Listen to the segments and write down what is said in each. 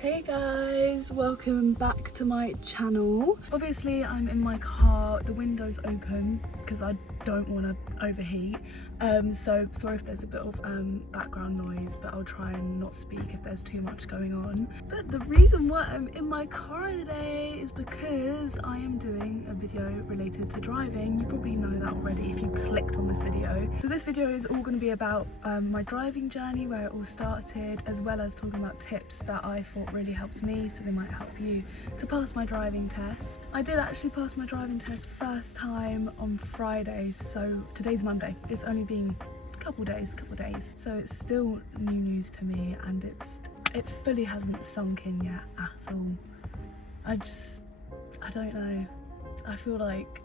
Hey guys, welcome back to my channel. Obviously I'm in my car, the window's open because I don't want to overheat, so sorry if there's a bit of background noise, but I'll try and not speak if there's too much going on. But the reason why I'm in my car today is because I am doing a video related to driving. You probably know that already if you clicked on this video. So this video is all going to be about my driving journey, where it all started, as well as talking about tips that I thought really helped me, so they might help you to pass my driving test. I did actually pass my driving test first time on Friday, so today's Monday. It's only been a couple days, so it's still new news to me, and it fully hasn't sunk in yet at all. I don't know, I feel like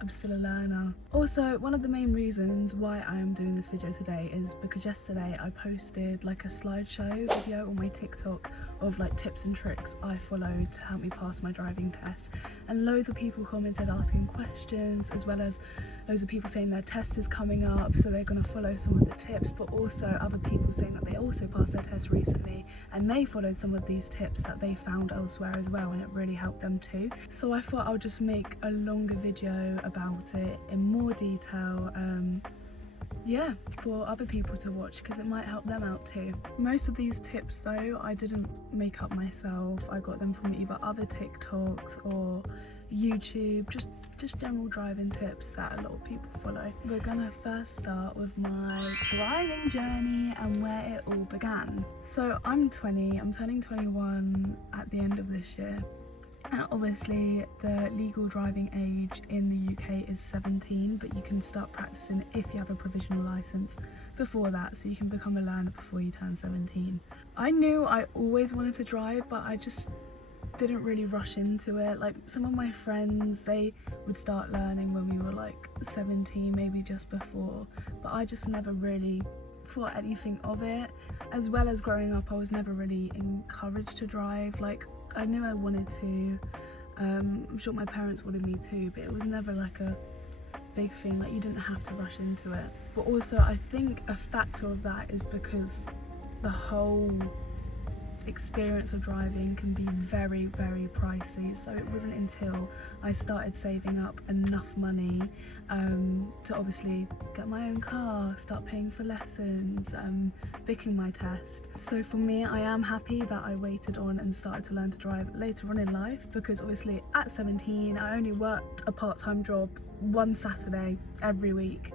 I'm still a learner. Also, one of the main reasons why I am doing this video today is because yesterday I posted like a slideshow video on my TikTok of like tips and tricks I followed to help me pass my driving test, and loads of people commented asking questions, as well as loads of people saying their test is coming up, so they're going to follow some of the tips, but also other people saying that they also passed their test recently and they followed some of these tips that they found elsewhere as well, and it really helped them too. So I thought I'll just make a longer video about it in more detail, yeah, for other people to watch, because it might help them out too. Most of these tips though I didn't make up myself. I got them from either other TikToks or YouTube, just general driving tips that a lot of people follow. We're gonna first start with my driving journey and where it all began. So I'm 20, I'm turning 21 at the end of this year. And obviously the legal driving age in the UK is 17, but you can start practicing if you have a provisional license before that, so you can become a learner before you turn 17. I knew I always wanted to drive, but I just didn't really rush into it. Like some of my friends, they would start learning when we were like 17, maybe just before, but I just never really thought anything of it. As well as growing up, I was never really encouraged to drive. Like I knew I wanted to, I'm sure my parents wanted me to, but it was never like a big thing, like you didn't have to rush into it. But also I think a factor of that is because the whole experience of driving can be very, very pricey, so it wasn't until I started saving up enough money to obviously get my own car, start paying for lessons, booking my test. So for me, I am happy that I waited on and started to learn to drive later on in life, because obviously at 17 I only worked a part-time job one Saturday every week,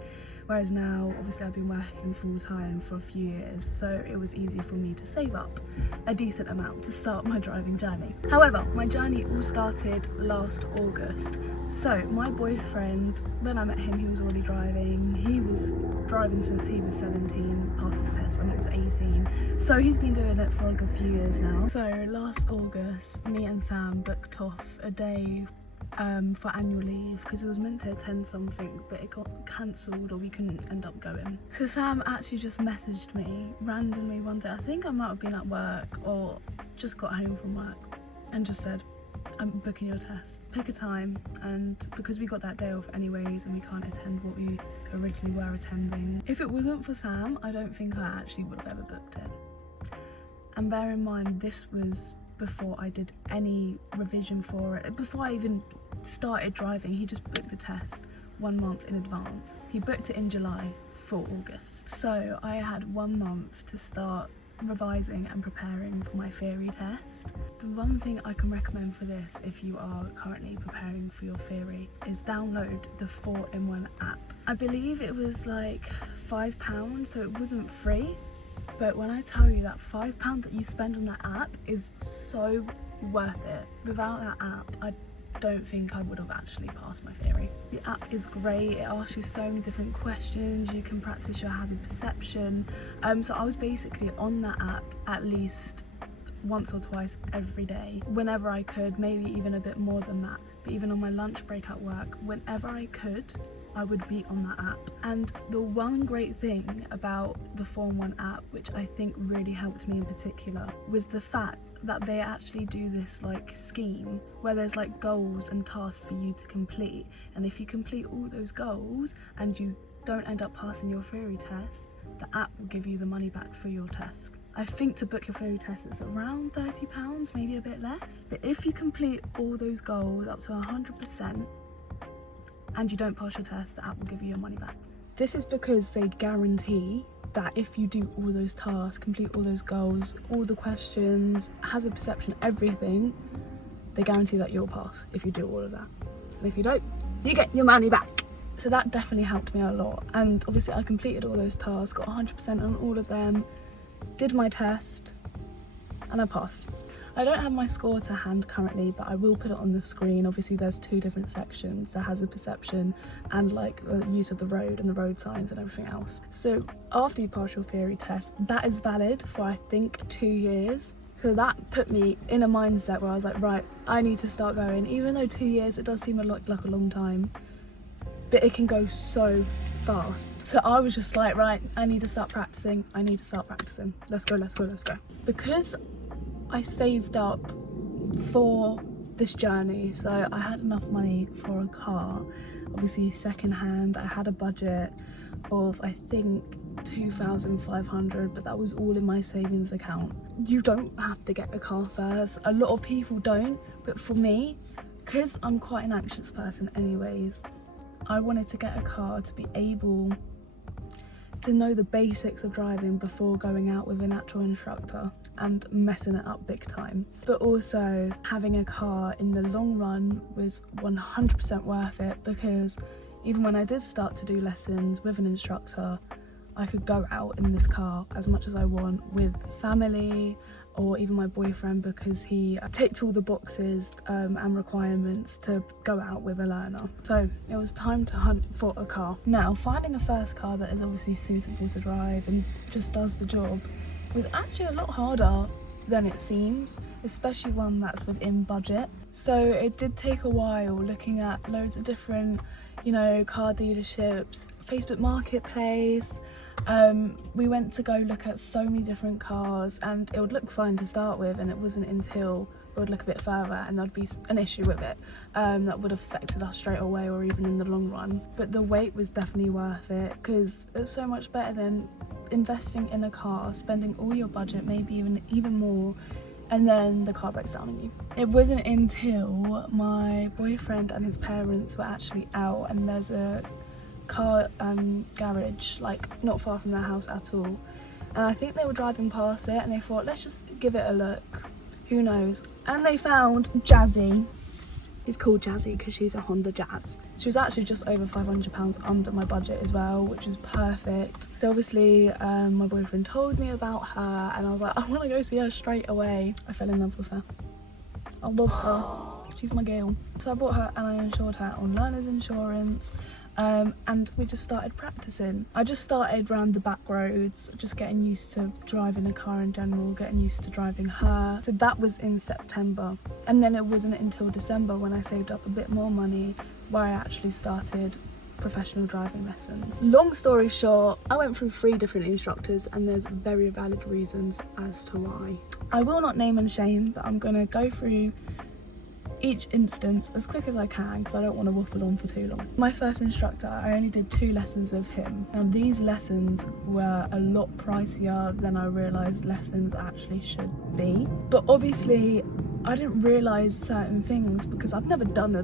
whereas now obviously I've been working full-time for a few years, so it was easier for me to save up a decent amount to start my driving journey. However, my journey all started last August. So my boyfriend, when I met him, he was already driving. He was driving since he was 17, passed his test when he was 18, so he's been doing it for a good few years now. So last August, me and Sam booked off a day for annual leave, because it was meant to attend something but it got cancelled, or we couldn't end up going. So Sam actually just messaged me randomly one day, I think I might have been at work or just got home from work, and just said, I'm booking your test, pick a time. And because we got that day off anyways and we can't attend what we originally were attending, if it wasn't for Sam, I don't think I actually would have ever booked it. And bear in mind, this was before I did any revision for it. Before I even started driving, he just booked the test 1 month in advance. He booked it in July for August. So I had 1 month to start revising and preparing for my theory test. The one thing I can recommend for this, if you are currently preparing for your theory, is download the 4-in-1 app. I believe it was like £5, so it wasn't free. But when I tell you that £5 that you spend on that app is so worth it. Without that app, I don't think I would have actually passed my theory. The app is great, it asks you so many different questions, you can practice your hazard perception. So I was basically on that app at least once or twice every day, whenever I could, maybe even a bit more than that. But even on my lunch break at work, whenever I could, I would be on that app. And the one great thing about the 4-in-1 app, which I think really helped me in particular, was the fact that they actually do this like scheme where there's like goals and tasks for you to complete, and if you complete all those goals and you don't end up passing your theory test, the app will give you the money back for your test. I think to book your theory test it's around £30, maybe a bit less. But if you complete all those goals up to 100% and you don't pass your test, the app will give you your money back. This is because they guarantee that if you do all those tasks, complete all those goals, all the questions, hazard perception, everything, they guarantee that you'll pass if you do all of that. And if you don't, you get your money back. So that definitely helped me a lot. And obviously I completed all those tasks, got 100% on all of them, did my test, and I passed. I don't have my score to hand currently, but I will put it on the screen. Obviously there's two different sections, the hazard perception and like the use of the road and the road signs and everything else. So after you pass your theory test, that is valid for I think 2 years. So that put me in a mindset where I was like, right, I need to start going. Even though 2 years, it does seem like a long time, but it can go so fast. So I was just like, right, I need to start practicing. I need to start practicing. Let's go, let's go, let's go. Because I saved up for this journey, so I had enough money for a car, obviously second hand. I had a budget of I think 2,500, but that was all in my savings account. You don't have to get a car first. A lot of people don't, but for me, because I'm quite an anxious person anyways, I wanted to get a car to be able to know the basics of driving before going out with an actual instructor and messing it up big time. But also having a car in the long run was 100% worth it, because even when I did start to do lessons with an instructor, I could go out in this car as much as I want with family or even my boyfriend, because he ticked all the boxes and requirements to go out with a learner. So it was time to hunt for a car. Now, finding a first car that is obviously suitable to drive and just does the job was actually a lot harder than it seems, especially one that's within budget. So it did take a while looking at loads of different, you know, car dealerships, Facebook Marketplace. We went to go look at so many different cars, and it would look fine to start with, and it wasn't until it would look a bit further and there'd be an issue with it that would have affected us straight away or even in the long run. But the wait was definitely worth it, because it's so much better than investing in a car, spending all your budget, maybe even more, and then the car breaks down on you. It wasn't until my boyfriend and his parents were actually out, and there's a car garage like not far from their house at all, and I think they were driving past it and they thought, let's just give it a look, who knows, and they found Jazzy. It's called Jazzy because she's a Honda Jazz. She was actually just over £500 under my budget as well, which was perfect. So obviously my boyfriend told me about her, and I was like, I want to go see her straight away. I fell in love with her. I love her. She's my girl. So I bought her and I insured her on learner's insurance. And we just started practicing. I just started around the back roads, just getting used to driving a car in general, getting used to driving her. So that was in September. And then it wasn't until December when I saved up a bit more money where I actually started professional driving lessons. Long story short, I went through 3 different instructors, and there's very valid reasons as to why. I will not name and shame, but I'm gonna go through each instance as quick as I can because I don't want to waffle on for too long. My first instructor, I only did 2 lessons with him. Now these lessons were a lot pricier than I realised lessons actually should be. But obviously I didn't realise certain things because I've never done a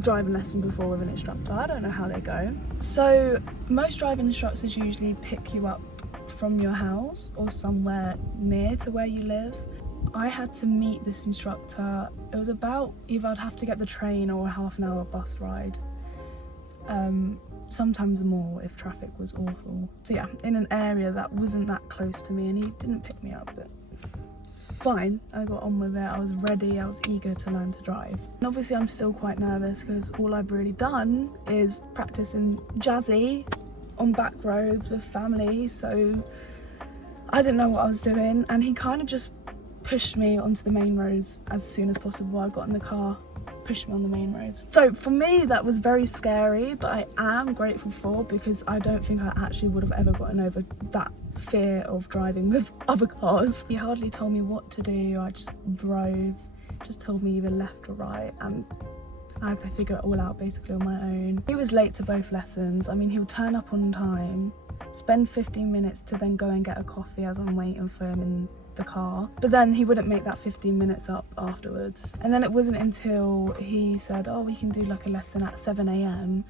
driving lesson before with an instructor. I don't know how they go. So most driving instructors usually pick you up from your house or somewhere near to where you live. I had to meet this instructor. It was about either I'd have to get the train or a half-an-hour bus ride. Sometimes more if traffic was awful. So yeah, in an area that wasn't that close to me, and he didn't pick me up, but it's fine. I got on with it. I was ready. I was eager to learn to drive. And obviously I'm still quite nervous because all I've really done is practicing Jazzy on back roads with family, so I didn't know what I was doing, and he kind of just pushed me onto the main roads as soon as possible. I got in the car, pushed me on the main roads. So for me that was very scary, but I am grateful for, because I don't think I actually would have ever gotten over that fear of driving with other cars. He hardly told me what to do. I just drove, just told me either left or right, and I had to figure it all out basically on my own. He was late to both lessons. I mean, he would turn up on time, spend 15 minutes to then go and get a coffee as I'm waiting for him in the car, but then he wouldn't make that 15 minutes up afterwards. And then it wasn't until he said, oh, we can do like a lesson at 7 a.m.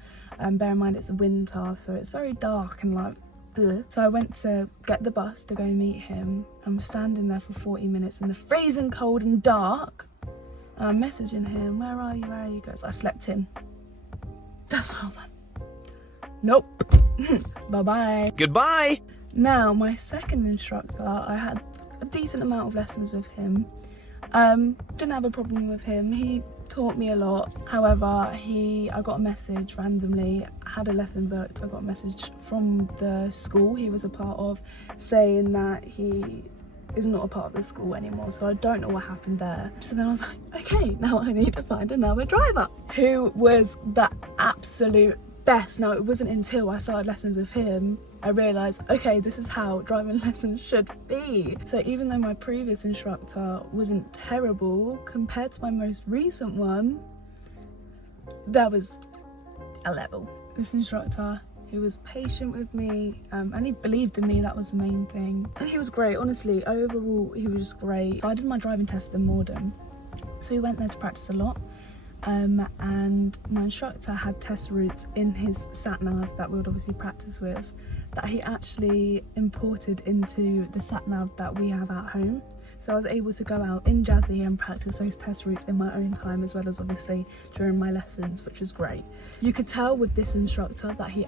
Bear in mind it's winter, so it's very dark and like ugh. So I went to get the bus to go meet him. I'm standing there for 40 minutes in the freezing cold and dark, and I'm messaging him, where are you, where are you? He goes, I slept in. That's what I was like, nope. Bye-bye. Goodbye. Now, my second instructor, I had a decent amount of lessons with him. Didn't have a problem with him. He taught me a lot. However, I got a message randomly, had a lesson booked. I got a message from the school he was a part of saying that he is not a part of the school anymore, so I don't know what happened there. So then I was like, okay, now I need to find another driver who was the absolute best. Now, it wasn't until I started lessons with him I realised, okay, this is how driving lessons should be. So even though my previous instructor wasn't terrible, compared to my most recent one, there was a level. This instructor, he was patient with me, and he believed in me. That was the main thing. And he was great, honestly. Overall, he was just great. So I did my driving test in Morden. So we went there to practice a lot. And my instructor had test routes in his sat-nav that we would obviously practice with, that he actually imported into the sat-nav that we have at home. So I was able to go out in Jazzy and practice those test routes in my own time, as well as obviously during my lessons, which was great. You could tell with this instructor that he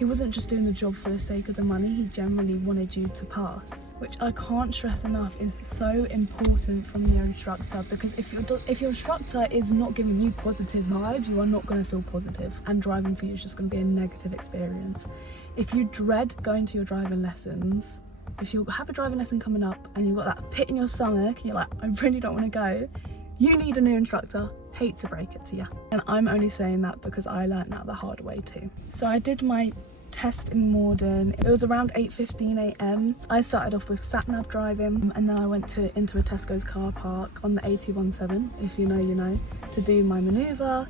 wasn't just doing the job for the sake of the money. He generally wanted you to pass, which I can't stress enough is so important from your instructor, because if your instructor is not giving you positive vibes, you are not going to feel positive, and driving for you is just going to be a negative experience. If you dread going to your driving lessons, if you have a driving lesson coming up and you've got that pit in your stomach and you're like, I really don't want to go, you need a new instructor. Hate to break it to you. And I'm only saying that because I learned that the hard way too. So I did my test in Morden. It was around 8:15 a.m. I started off with sat-nav driving, and then I went into a Tesco's car park on the A217, if you know, you know, to do my manoeuvre.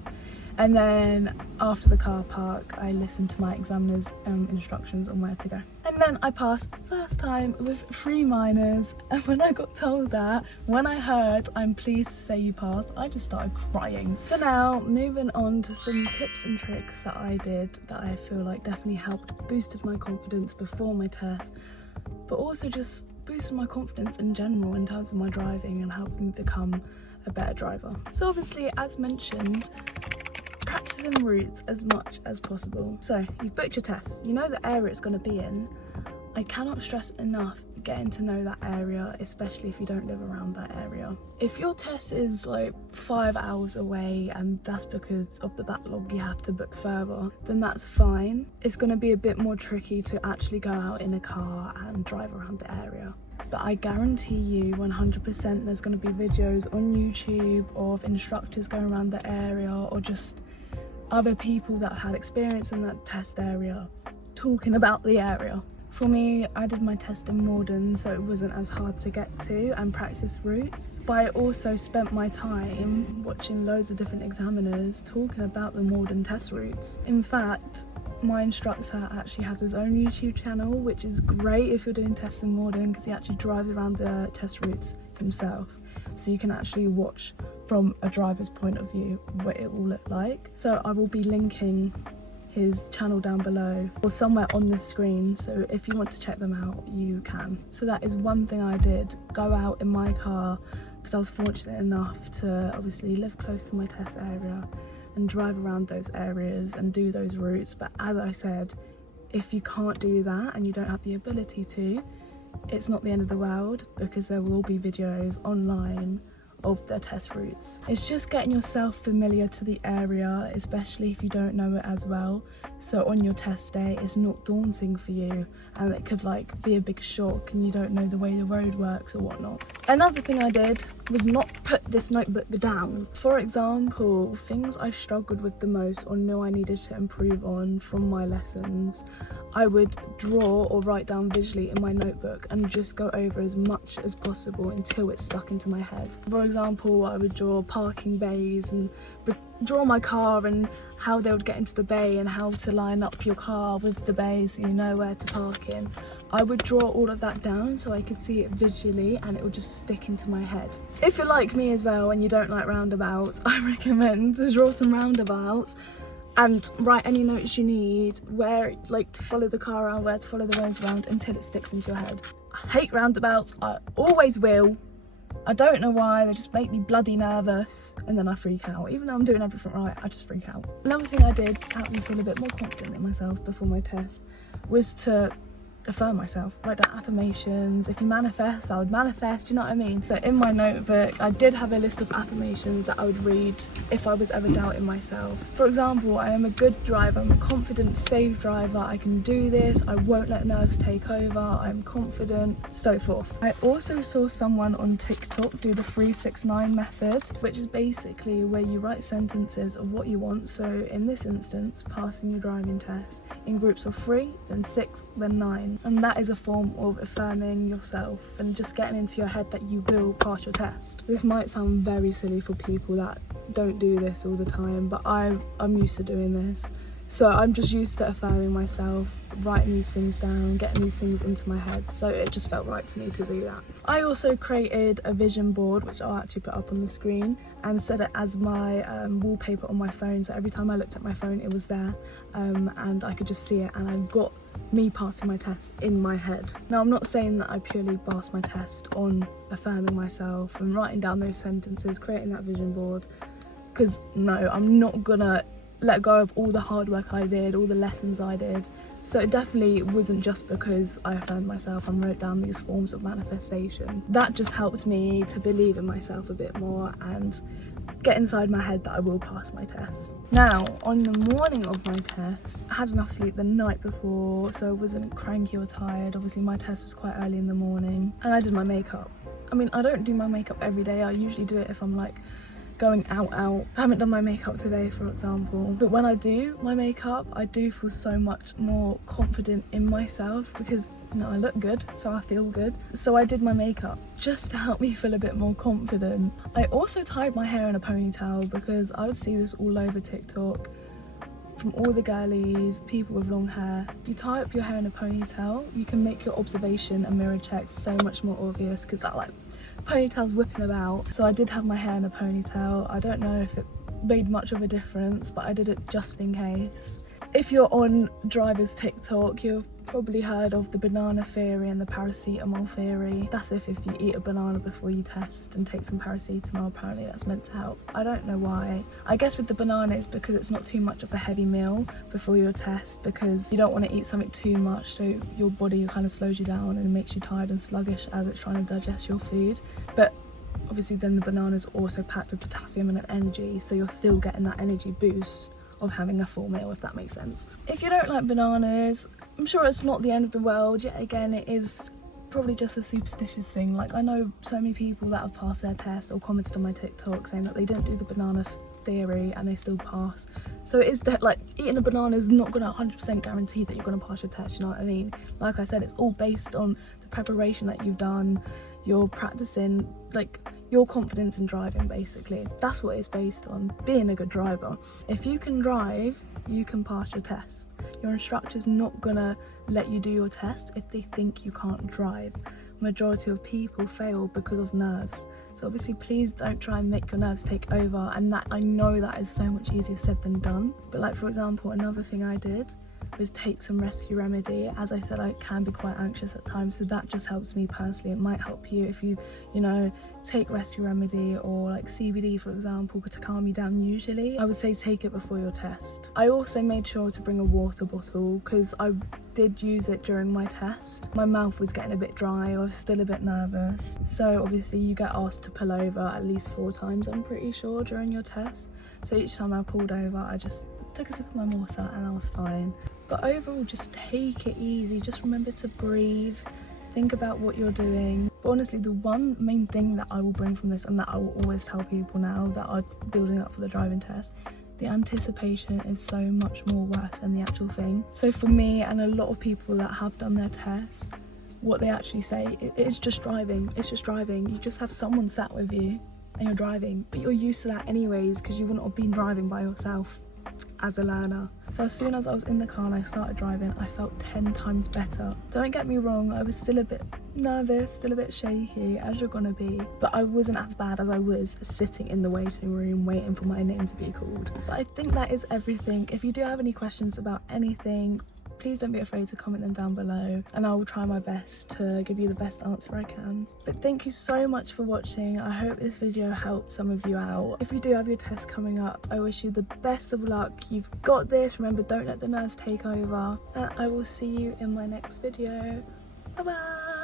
And then after the car park, I listened to my examiner's instructions on where to go. And then I passed first time with 3 minors. And when I got told that, when I heard, I'm pleased to say you passed, I just started crying. So now moving on to some tips and tricks that I did that I feel like definitely helped boosted my confidence before my test, but also just boosted my confidence in general in terms of my driving and helped me become a better driver. So obviously, as mentioned, practicing routes as much as possible. So you've booked your test, you know the area it's going to be in. I cannot stress enough getting to know that area, especially if you don't live around that area. If your test is like 5 hours away and that's because of the backlog you have to book further, then that's fine. It's going to be a bit more tricky to actually go out in a car and drive around the area. But I guarantee you 100% there's going to be videos on YouTube of instructors going around the area, or just other people that had experience in that test area talking about the area. For me, I did my test in Morden, so it wasn't as hard to get to and practice routes. But I also spent my time watching loads of different examiners talking about the Morden test routes. In fact, my instructor actually has his own YouTube channel, which is great if you're doing tests in Morden, because he actually drives around the test routes himself. So you can actually watch from a driver's point of view what it will look like. So I will be linking his channel down below or somewhere on the screen, so if you want to check them out, you can. So that is one thing I did, go out in my car, because I was fortunate enough to obviously live close to my test area and drive around those areas and do those routes. But as I said, if you can't do that and you don't have the ability to, it's not the end of the world, because there will be videos online of their test routes. It's just getting yourself familiar to the area, especially if you don't know it as well, so on your test day it's not daunting for you, and it could like be a big shock and you don't know the way the road works or whatnot. Another thing I did was not put this notebook down. For example, things I struggled with the most or knew I needed to improve on from my lessons, I would draw or write down visually in my notebook and just go over as much as possible until it stuck into my head. For example, I would draw parking bays and draw my car and how they would get into the bay and how to line up your car with the bay so you know where to park in. I would draw all of that down so I could see it visually and it would just stick into my head. If you're like me as well and you don't like roundabouts, I recommend to draw some roundabouts and write any notes you need, where like to follow the car around, where to follow the roads around until it sticks into your head. I hate roundabouts, I always will. I don't know why, they just make me bloody nervous and then I freak out. Even though I'm doing everything right, I just freak out. Another thing I did to help me feel a bit more confident in myself before my test was to affirm myself, write down affirmations. If you manifest, I would manifest, you know what I mean? So in my notebook, I did have a list of affirmations that I would read if I was ever doubting myself. For example, I am a good driver, I'm a confident, safe driver, I can do this, I won't let nerves take over, I'm confident, so forth. I also saw someone on TikTok do the 369 method, which is basically where you write sentences of what you want. So in this instance, passing your driving test in groups of 3, then 6, then 9. And that is a form of affirming yourself and just getting into your head that you will pass your test. This might sound very silly for people that don't do this all the time, but I'm used to doing this. So I'm just used to affirming myself, writing these things down, getting these things into my head. So it just felt right to me to do that. I also created a vision board, which I'll actually put up on the screen, and set it as my wallpaper on my phone. So every time I looked at my phone, it was there and I could just see it, and I got me passing my test in my head. Now, I'm not saying that I purely passed my test on affirming myself and writing down those sentences, creating that vision board, because no, I'm not gonna let go of all the hard work I did, all the lessons I did. So it definitely wasn't just because I affirmed myself and wrote down these forms of manifestation. That just helped me to believe in myself a bit more and get inside my head that I will pass my test. Now, on the morning of my test, I had enough sleep the night before, so I wasn't cranky or tired. Obviously my test was quite early in the morning, and I did my makeup. I mean, I don't do my makeup every day. I usually do it if I'm like going out. I haven't done my makeup today, for example, but when I do my makeup, I do feel so much more confident in myself because, you know, I look good, so I feel good. So I did my makeup just to help me feel a bit more confident. I also tied my hair in a ponytail because I would see this all over TikTok from all the girlies, people with long hair. If you tie up your hair in a ponytail, you can make your observation and mirror checks so much more obvious because that like ponytail's whipping about. So I did have my hair in a ponytail. I don't know if it made much of a difference, but I did it just in case. If you're on drivers TikTok, you've probably heard of the banana theory and the paracetamol theory. That's if you eat a banana before you test and take some paracetamol, apparently that's meant to help. I don't know why. I guess with the banana it's because it's not too much of a heavy meal before your test, because you don't want to eat something too much, so your body kind of slows you down and makes you tired and sluggish as it's trying to digest your food. But obviously then the banana's also packed with potassium and energy, so you're still getting that energy boost of having a full meal, if that makes sense. If you don't like bananas, I'm sure it's not the end of the world. Yet again, it is probably just a superstitious thing. Like, I know so many people that have passed their test or commented on my TikTok saying that they didn't do the banana theory and they still pass. So it is that, like, eating a banana is not going to 100% guarantee that you're going to pass your test, you know what I mean? Like I said, it's all based on the preparation that you've done, you're practicing, like, your confidence in driving, basically. That's what it's based on, being a good driver. If you can drive, you can pass your test. Your instructor's not gonna let you do your test if they think you can't drive. Majority of people fail because of nerves. So obviously please don't try and make your nerves take over, and that, I know that is so much easier said than done. But like, for example, another thing I did was take some rescue remedy. As I said, I can be quite anxious at times, so that just helps me personally. It might help you if you know, take rescue remedy or like CBD, for example, to calm you down. Usually I would say take it before your test. I also made sure to bring a water bottle because I did use it during my test. My mouth was getting a bit dry, I was still a bit nervous. So obviously you get asked to pull over at least 4 times, I'm pretty sure, during your test. So each time I pulled over, I just took a sip of my water and I was fine. But overall, just take it easy. Just remember to breathe. think about what you're doing. But honestly, the one main thing that I will bring from this, and that I will always tell people now that are building up for the driving test, the anticipation is so much more worse than the actual thing. So for me and a lot of people that have done their test, what they actually say, it's just driving. It's just driving. You just have someone sat with you and you're driving, but you're used to that anyways because you wouldn't have been driving by yourself as a learner. So as soon as I was in the car and I started driving, I felt 10 times better. Don't get me wrong, I was still a bit nervous, still a bit shaky, as you're gonna be, but I wasn't as bad as I was sitting in the waiting room waiting for my name to be called. But I think that is everything. If you do have any questions about anything, please don't be afraid to comment them down below and I will try my best to give you the best answer I can. But thank you so much for watching. I hope this video helped some of you out. If you do have your test coming up, I wish you the best of luck. You've got this. Remember, don't let the nerves take over. And I will see you in my next video. Bye bye.